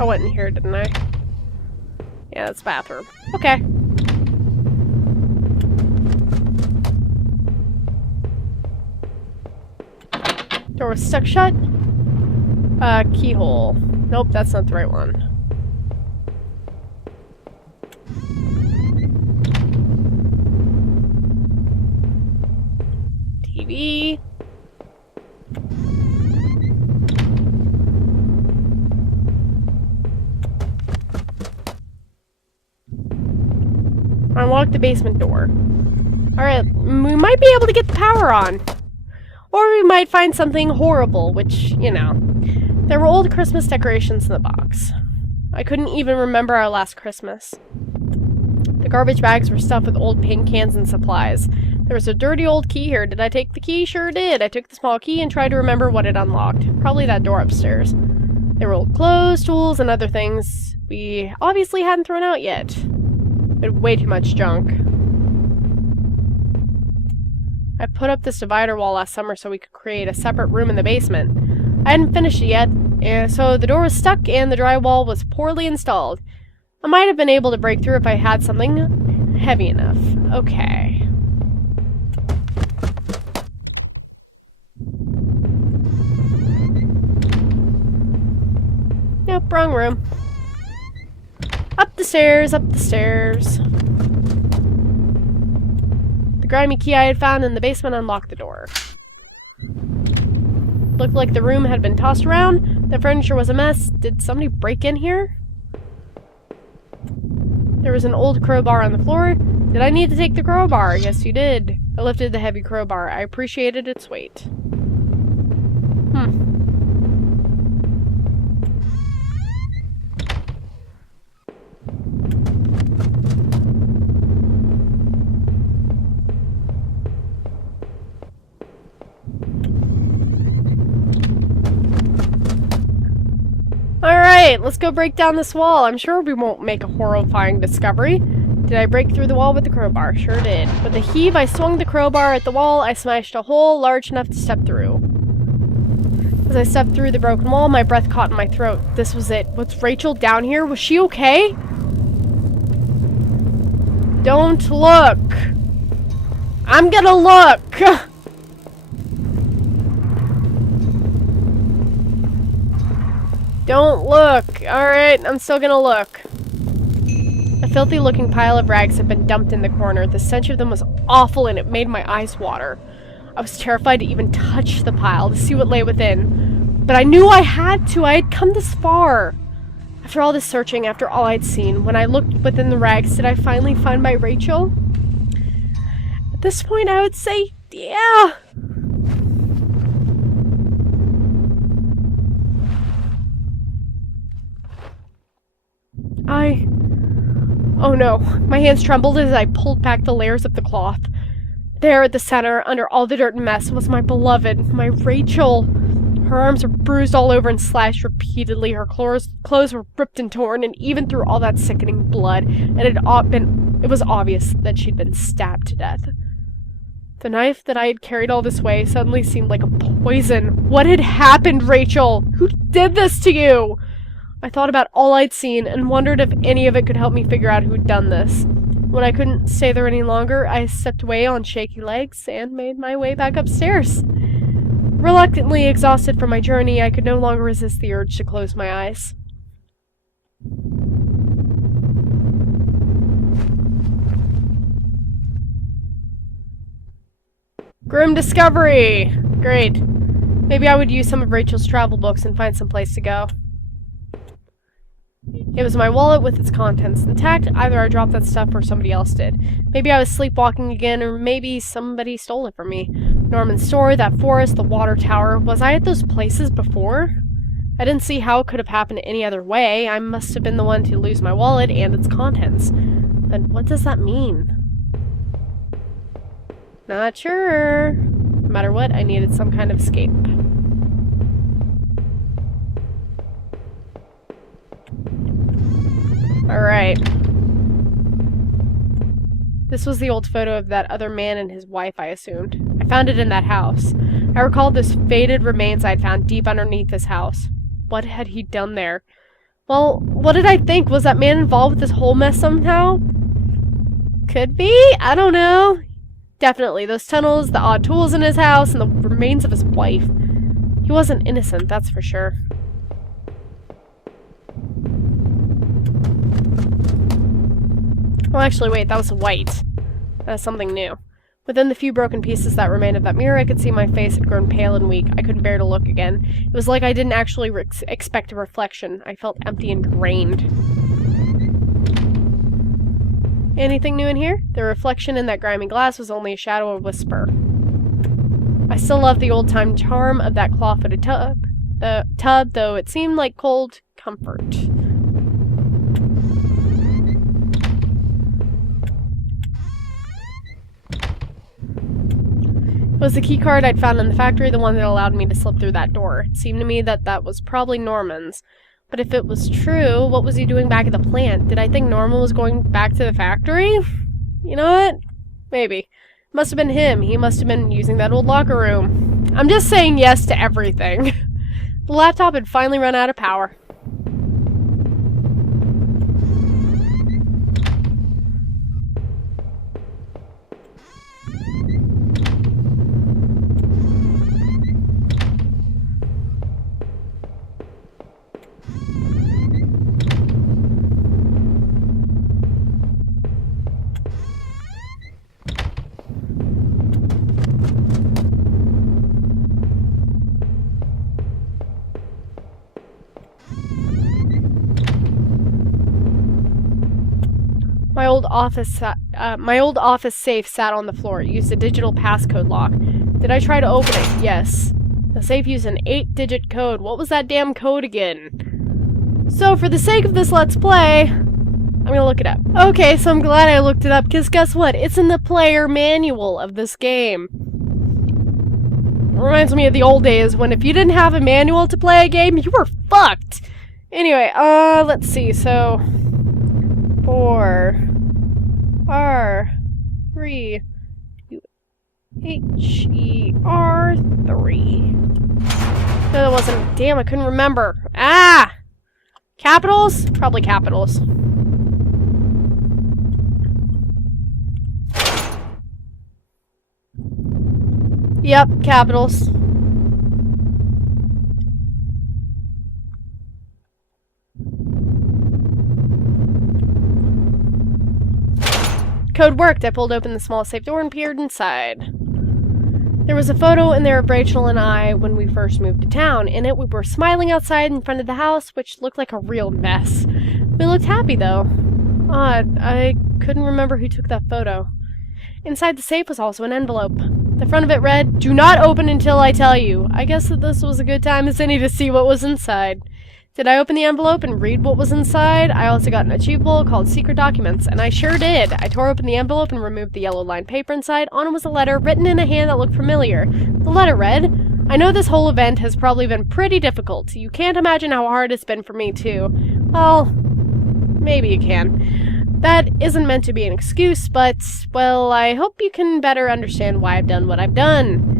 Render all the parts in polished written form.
I went in here, didn't I? Yeah, that's the bathroom. Okay. Door was stuck shut. Keyhole. Nope, that's not the right one. TV. Unlock the basement door. Alright, we might be able to get the power on. Or we might find something horrible, which, you know. There were old Christmas decorations in the box. I couldn't even remember our last Christmas. The garbage bags were stuffed with old paint cans and supplies. There was a dirty old key here. Did I take the key? Sure did. I took the small key and tried to remember what it unlocked. Probably that door upstairs. There were old clothes, tools, and other things we obviously hadn't thrown out yet. But way too much junk. I put up this divider wall last summer so we could create a separate room in the basement. I hadn't finished it yet, so the door was stuck and the drywall was poorly installed. I might have been able to break through if I had something heavy enough. Okay. Nope, wrong room. Up the stairs, up the stairs. The grimy key I had found in the basement unlocked the door. Looked like the room had been tossed around. The furniture was a mess. Did somebody break in here? There was an old crowbar on the floor. Did I need to take the crowbar? Yes, you did. I lifted the heavy crowbar. I appreciated its weight. Alright, let's go break down this wall. I'm sure we won't make a horrifying discovery. Did I break through the wall with the crowbar? Sure did. With a heave, I swung the crowbar at the wall. I smashed a hole large enough to step through. As I stepped through the broken wall, my breath caught in my throat. This was it. Was Rachel down here? Was she okay? Don't look! I'm gonna look! Don't look! Alright, I'm still gonna look. A filthy-looking pile of rags had been dumped in the corner. The stench of them was awful and it made my eyes water. I was terrified to even touch the pile to see what lay within. But I knew I had to. I had come this far. After all this searching, after all I'd seen, when I looked within the rags, did I finally find my Rachel? At this point, I would say, yeah. Oh no, my hands trembled as I pulled back the layers of the cloth. There at the center, under all the dirt and mess, was my beloved, my Rachel. Her arms were bruised all over and slashed repeatedly. Her clothes were ripped and torn, and even through all that sickening blood, it was obvious that she'd been stabbed to death. The knife that I had carried all this way suddenly seemed like a poison. What had happened, Rachel? Who did this to you? I thought about all I'd seen and wondered if any of it could help me figure out who'd done this. When I couldn't stay there any longer, I stepped away on shaky legs and made my way back upstairs. Reluctantly exhausted from my journey, I could no longer resist the urge to close my eyes. Grim discovery! Great. Maybe I would use some of Rachel's travel books and find some place to go. It was my wallet with its contents intact. Either I dropped that stuff or somebody else did. Maybe I was sleepwalking again, or maybe somebody stole it from me. Norman's store, that forest, the water tower. Was I at those places before? I didn't see how it could have happened any other way. I must have been the one to lose my wallet and its contents. But what does that mean? Not sure. No matter what, I needed some kind of escape. Alright. This was the old photo of that other man and his wife, I assumed. I found it in that house. I recalled those faded remains I'd found deep underneath this house. What had he done there? Well, what did I think? Was that man involved with this whole mess somehow? Could be? I don't know. Definitely, those tunnels, the odd tools in his house, and the remains of his wife. He wasn't innocent, that's for sure. Well, actually, wait, that was white. That's something new. Within the few broken pieces that remained of that mirror, I could see my face had grown pale and weak. I couldn't bear to look again. It was like I didn't actually expect a reflection. I felt empty and drained. Anything new in here? The reflection in that grimy glass was only a shadow of a whisper. I still love the old-time charm of that claw-footed tub. The tub, though it seemed like cold comfort. It was the key card I'd found in the factory, the one that allowed me to slip through that door. It seemed to me that that was probably Norman's. But if it was true, what was he doing back at the plant? Did I think Norman was going back to the factory? You know what? Maybe. Must have been him. He must have been using that old locker room. I'm just saying yes to everything. The laptop had finally run out of power. My old office safe sat on the floor. It used a digital passcode lock. Did I try to open it? Yes. The safe used an 8-digit code. What was that damn code again? So, for the sake of this Let's Play, I'm gonna look it up. Okay, so I'm glad I looked it up, because guess what? It's in the player manual of this game. It reminds me of the old days when if you didn't have a manual to play a game, you were fucked! Anyway, let's see, so... 4 R3 HER3. No, that wasn't. Damn, I couldn't remember. Ah! Capitals? Probably capitals. Yep, capitals. Code worked. I pulled open the small safe door and peered inside. There was a photo in there of Rachel and I when we first moved to town. In it, we were smiling outside in front of the house, which looked like a real mess. We looked happy, though. Odd. I couldn't remember who took that photo. Inside the safe was also an envelope. The front of it read, "Do not open until I tell you." I guess that this was a good time as any to see what was inside. Did I open the envelope and read what was inside? I also got an achievable called Secret Documents, and I sure did. I tore open the envelope and removed the yellow lined paper inside. On it was a letter written in a hand that looked familiar. The letter read, "I know this whole event has probably been pretty difficult. You can't imagine how hard it's been for me, too." Well, maybe you can. That isn't meant to be an excuse, but, well, I hope you can better understand why I've done what I've done.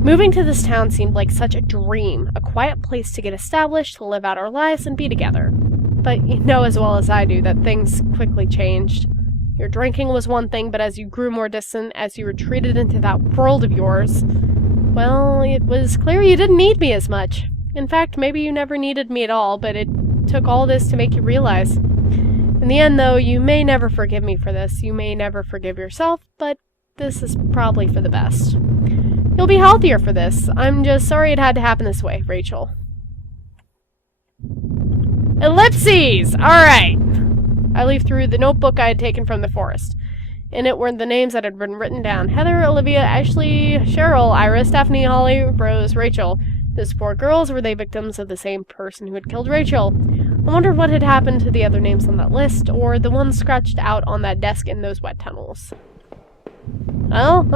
Moving to this town seemed like such a dream, a quiet place to get established, to live out our lives, and be together. But you know as well as I do that things quickly changed. Your drinking was one thing, but as you grew more distant, as you retreated into that world of yours, well, it was clear you didn't need me as much. In fact, maybe you never needed me at all, but it took all this to make you realize. In the end, though, you may never forgive me for this. You may never forgive yourself, but this is probably for the best. You'll be healthier for this. I'm just sorry it had to happen this way, Rachel. Ellipses! Alright. I leafed through the notebook I had taken from the forest. In it were the names that had been written down. Heather, Olivia, Ashley, Cheryl, Iris, Daphne, Holly, Rose, Rachel. Those 4 girls, were they victims of the same person who had killed Rachel? I wondered what had happened to the other names on that list, or the ones scratched out on that desk in those wet tunnels. Well,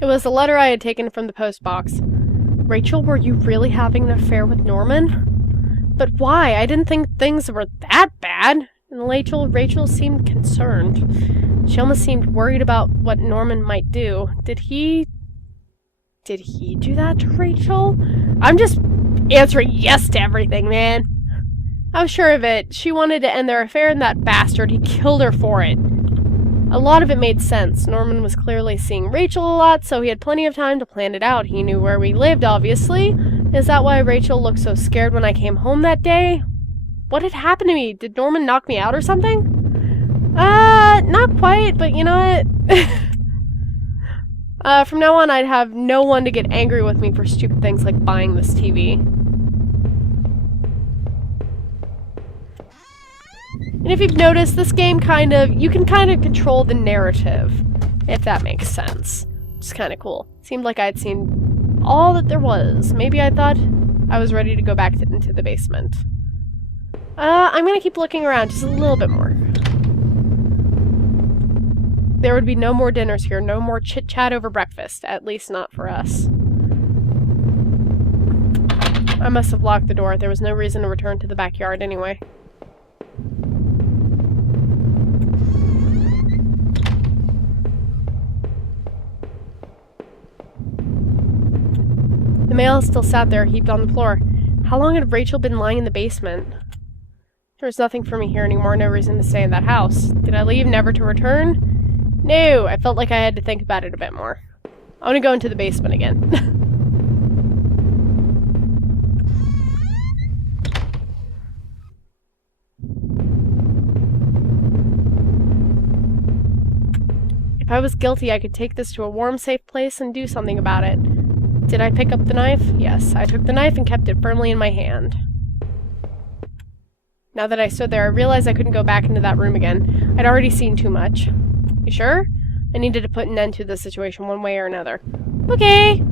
it was a letter I had taken from the post box. Rachel, were you really having an affair with Norman? But why? I didn't think things were that bad. And Rachel seemed concerned. She almost seemed worried about what Norman might do. Did he do that to Rachel? I'm just answering yes to everything, man. I was sure of it. She wanted to end their affair, and that bastard, he killed her for it. A lot of it made sense. Norman was clearly seeing Rachel a lot, so he had plenty of time to plan it out. He knew where we lived, obviously. Is that why Rachel looked so scared when I came home that day? What had happened to me? Did Norman knock me out or something? Not quite, but you know what? From now on, I'd have no one to get angry with me for stupid things like buying this TV. And if you've noticed, this game you can kind of control the narrative, if that makes sense. It's kind of cool. Seemed like I'd seen all that there was. Maybe I thought I was ready to go back into the basement. I'm gonna keep looking around just a little bit more. There would be no more dinners here, no more chit-chat over breakfast, at least not for us. I must have locked the door. There was no reason to return to the backyard anyway. The mail still sat there, heaped on the floor. How long had Rachel been lying in the basement? There was nothing for me here anymore, no reason to stay in that house. Did I leave, never to return? No, I felt like I had to think about it a bit more. I want to go into the basement again. If I was guilty, I could take this to a warm, safe place and do something about it. Did I pick up the knife? Yes, I took the knife and kept it firmly in my hand. Now that I stood there, I realized I couldn't go back into that room again. I'd already seen too much. You sure? I needed to put an end to the situation one way or another. Okay.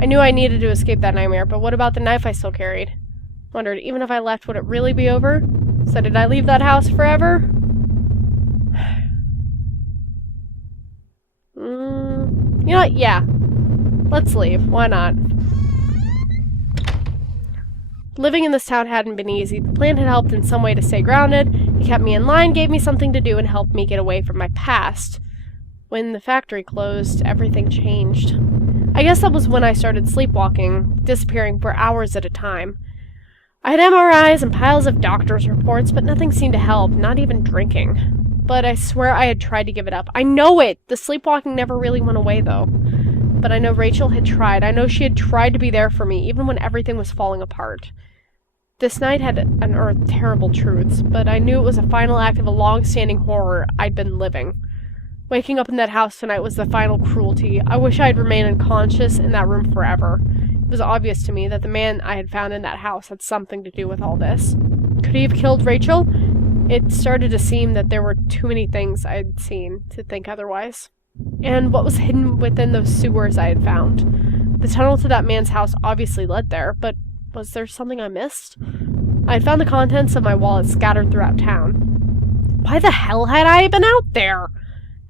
I knew I needed to escape that nightmare, but what about the knife I still carried? Wondered, even if I left, would it really be over? So did I leave that house forever? You know what? Yeah. Let's leave. Why not? Living in this town hadn't been easy. The plan had helped in some way to stay grounded. It kept me in line, gave me something to do, and helped me get away from my past. When the factory closed, everything changed. I guess that was when I started sleepwalking, disappearing for hours at a time. I had MRIs and piles of doctor's reports, but nothing seemed to help, not even drinking. But I swear I had tried to give it up. I know it! The sleepwalking never really went away, though. But I know Rachel had tried. I know she had tried to be there for me, even when everything was falling apart. This night had unearthed terrible truths, but I knew it was a final act of a long-standing horror I'd been living. Waking up in that house tonight was the final cruelty. I wish I had remained unconscious in that room forever. It was obvious to me that the man I had found in that house had something to do with all this. Could he have killed Rachel? It started to seem that there were too many things I had seen to think otherwise. And what was hidden within those sewers I had found? The tunnel to that man's house obviously led there, but was there something I missed? I had found the contents of my wallet scattered throughout town. Why the hell had I been out there?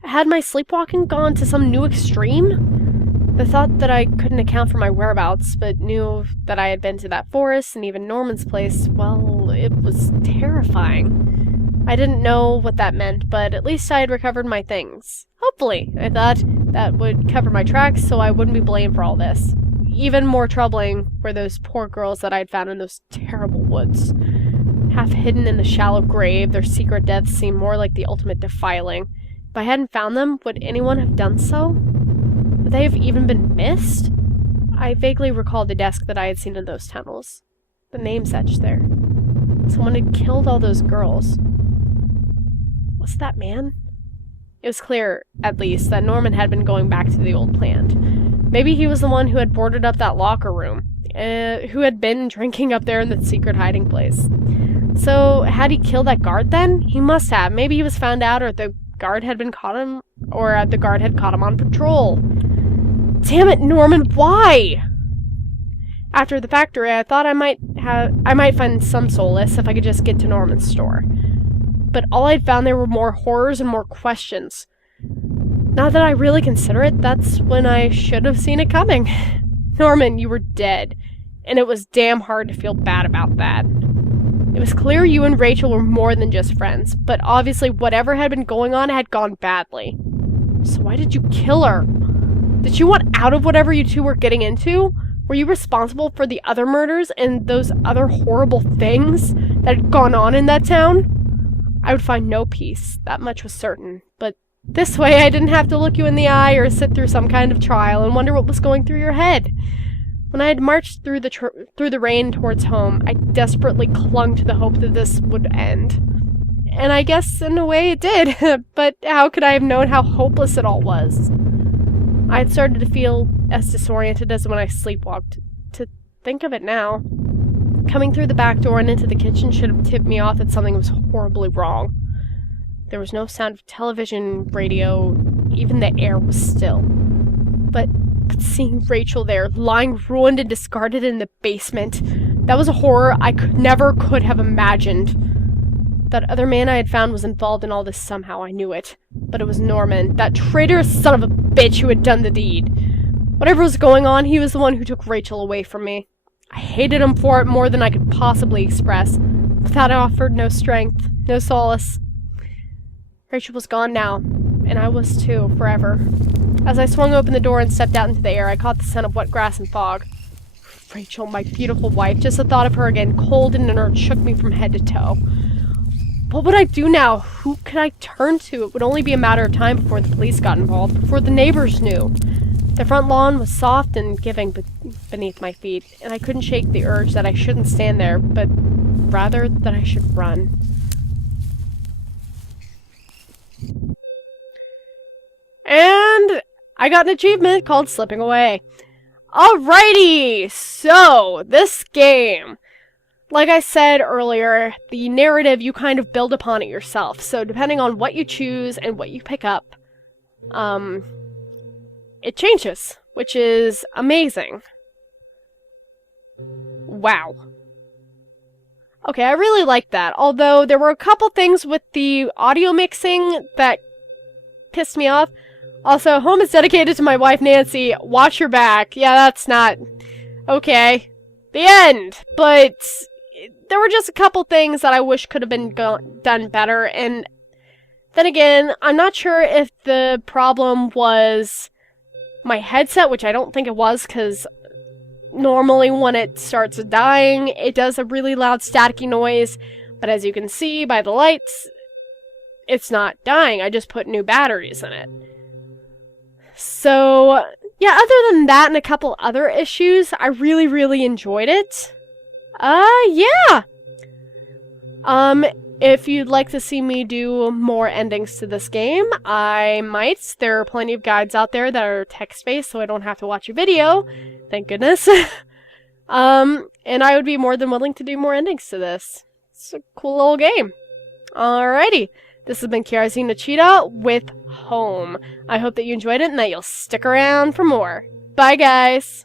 Had my sleepwalking gone to some new extreme? The thought that I couldn't account for my whereabouts, but knew that I had been to that forest and even Norman's place, well, it was terrifying. I didn't know what that meant, but at least I had recovered my things. Hopefully, I thought that would cover my tracks so I wouldn't be blamed for all this. Even more troubling were those poor girls that I had found in those terrible woods. Half hidden in the shallow grave, their secret deaths seemed more like the ultimate defiling. If I hadn't found them, would anyone have done so? Would they have even been missed? I vaguely recalled the desk that I had seen in those tunnels. The names etched there. Someone had killed all those girls. Was that man? It was clear, at least, that Norman had been going back to the old plant. Maybe he was the one who had boarded up that locker room, who had been drinking up there in the secret hiding place. So, had he killed that guard then? He must have. Maybe he was found out, or the guard had caught him on patrol. Damn it, Norman, why? After the factory, I thought I might find some solace if I could just get to Norman's store. But all I'd found there were more horrors and more questions. Now that I really consider it, that's when I should have seen it coming. Norman, you were dead, and it was damn hard to feel bad about that. It was clear you and Rachel were more than just friends, but obviously whatever had been going on had gone badly. So why did you kill her? Did you want out of whatever you two were getting into? Were you responsible for the other murders and those other horrible things that had gone on in that town? I would find no peace, that much was certain, but this way I didn't have to look you in the eye or sit through some kind of trial and wonder what was going through your head. When I had marched through the rain towards home, I desperately clung to the hope that this would end. And I guess in a way it did, but how could I have known how hopeless it all was? I had started to feel as disoriented as when I sleepwalked. To think of it now, coming through the back door and into the kitchen should have tipped me off that something was horribly wrong. There was no sound of television, radio, even the air was still. But seeing Rachel there, lying ruined and discarded in the basement, that was a horror I never could have imagined. That other man I had found was involved in all this somehow, I knew it. But it was Norman, that traitorous son of a bitch who had done the deed. Whatever was going on, he was the one who took Rachel away from me. I hated him for it more than I could possibly express, but that offered no strength, no solace. Rachel was gone now, and I was too, forever. As I swung open the door and stepped out into the air, I caught the scent of wet grass and fog. Rachel, my beautiful wife, just the thought of her again, cold and inert, shook me from head to toe. What would I do now? Who could I turn to? It would only be a matter of time before the police got involved, before the neighbors knew. The front lawn was soft and giving beneath my feet, and I couldn't shake the urge that I shouldn't stand there, but rather that I should run. And I got an achievement called Slipping Away. Alrighty! So, this game, like I said earlier, the narrative, you kind of build upon it yourself. So depending on what you choose and what you pick up, it changes, which is amazing. Wow. Okay, I really like that. Although there were a couple things with the audio mixing that pissed me off. Also, home is dedicated to my wife, Nancy. Watch your back. Yeah, that's not... okay. The end! But there were just a couple things that I wish could have been done better, and then again, I'm not sure if the problem was my headset, which I don't think it was, because normally when it starts dying, it does a really loud staticky noise, but as you can see by the lights, it's not dying. I just put new batteries in it. So, yeah, other than that and a couple other issues, I really, really enjoyed it. Yeah! If you'd like to see me do more endings to this game, I might. There are plenty of guides out there that are text-based, so I don't have to watch a video. Thank goodness. And I would be more than willing to do more endings to this. It's a cool little game. Alrighty. This has been Kiara Cheetah with Home. I hope that you enjoyed it and that you'll stick around for more. Bye, guys!